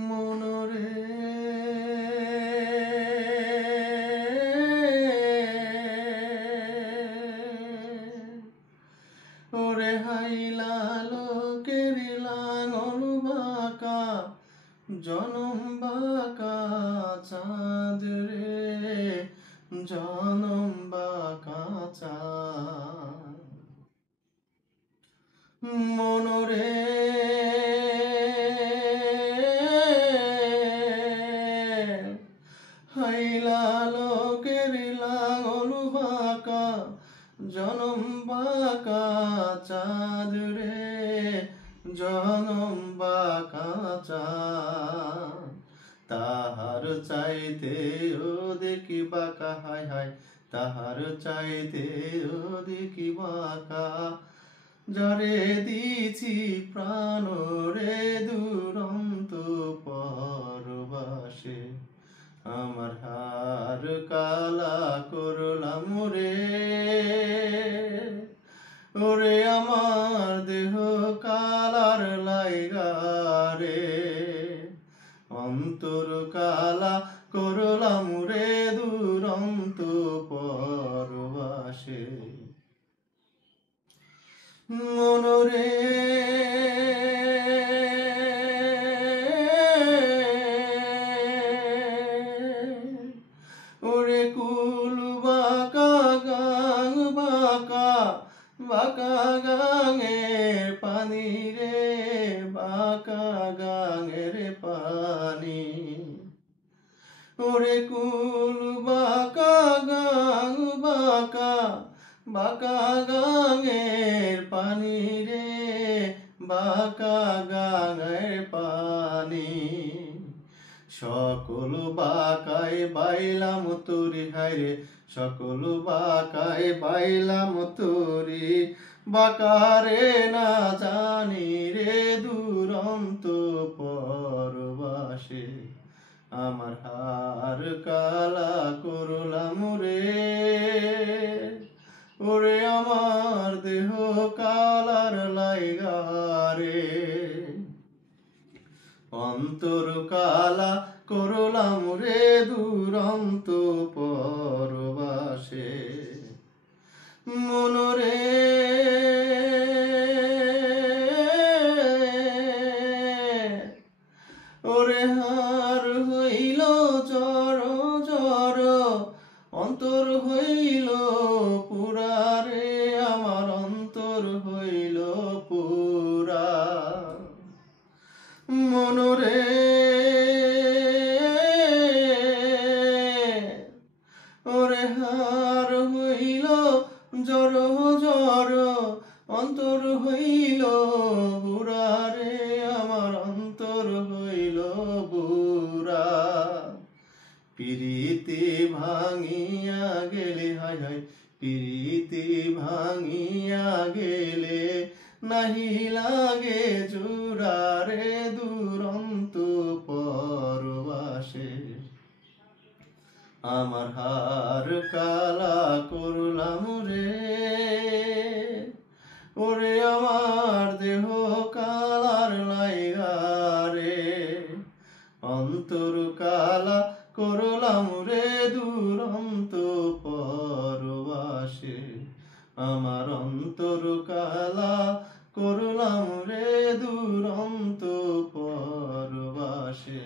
মনরে ওরে হাইলা লোকের লাঙল বাঁকা জনম বাঁকা চাঁদ রে জনম বাঁকা চাঁদ মনরে হাইলা লোকের লাঙল বাঁকা জনম বাঁকা চাঁদ রে জনম বাঁকা চাঁদ তাহার চাইতে ও দেখি বাঁকা হায় হায় তাহার চাইতে ও দেখি বাঁকা যারে দিছি প্রাণ রে দুরন্ত পরবাসে আমার হার কালা করলাম রে ওরে আমার দেহ কালার লাইগা রে অন্তর কালা করলাম রে দুরন্ত পরবাসে মনরে ওরে কুল বাঁকা গাং বাঁকা বাঁকা গাঙের পানি রে বাঁকা গাঙের পানি ওরে কুল বাঁকা গাং বাঁকা বাঁকা গাঙের পানি রে বাঁকা গাঙের পানি সকল বাঁকায় বাইলাম তোরি হায়রে সকল বাঁকায় বাইলাম তোরি বাঁকারে না জানি রে দুরন্ত পরবাসে আমার হার কালা করলাম রে ওরে আমার দেহ কালার লাইগা রে অন্তর কালা করলাম রে দুরন্ত পরবাসে মনরে ওরে হার হইল জর জর অন্তর হইল পুরা রে আমার অন্তর হইল পুরা মনরে ওরে হার হইল জর জর অন্তর হইল বুড়া রে আমার অন্তর হইল বুড়া পিরিতি ভাঙিয়া গেলে হায় হায় পিরিতি ভাঙিয়া গেলে নাহি লাগে জোড়া রে দুরন্ত পরবাসে আমার হার কালা করলাম রে ওরে আমার দেহ কালার লাইগা রে অন্তর কালা করলাম রে দুরন্ত পরবাসে আমার অন্তর কালা করলাম রে দুরন্ত পরবাসে।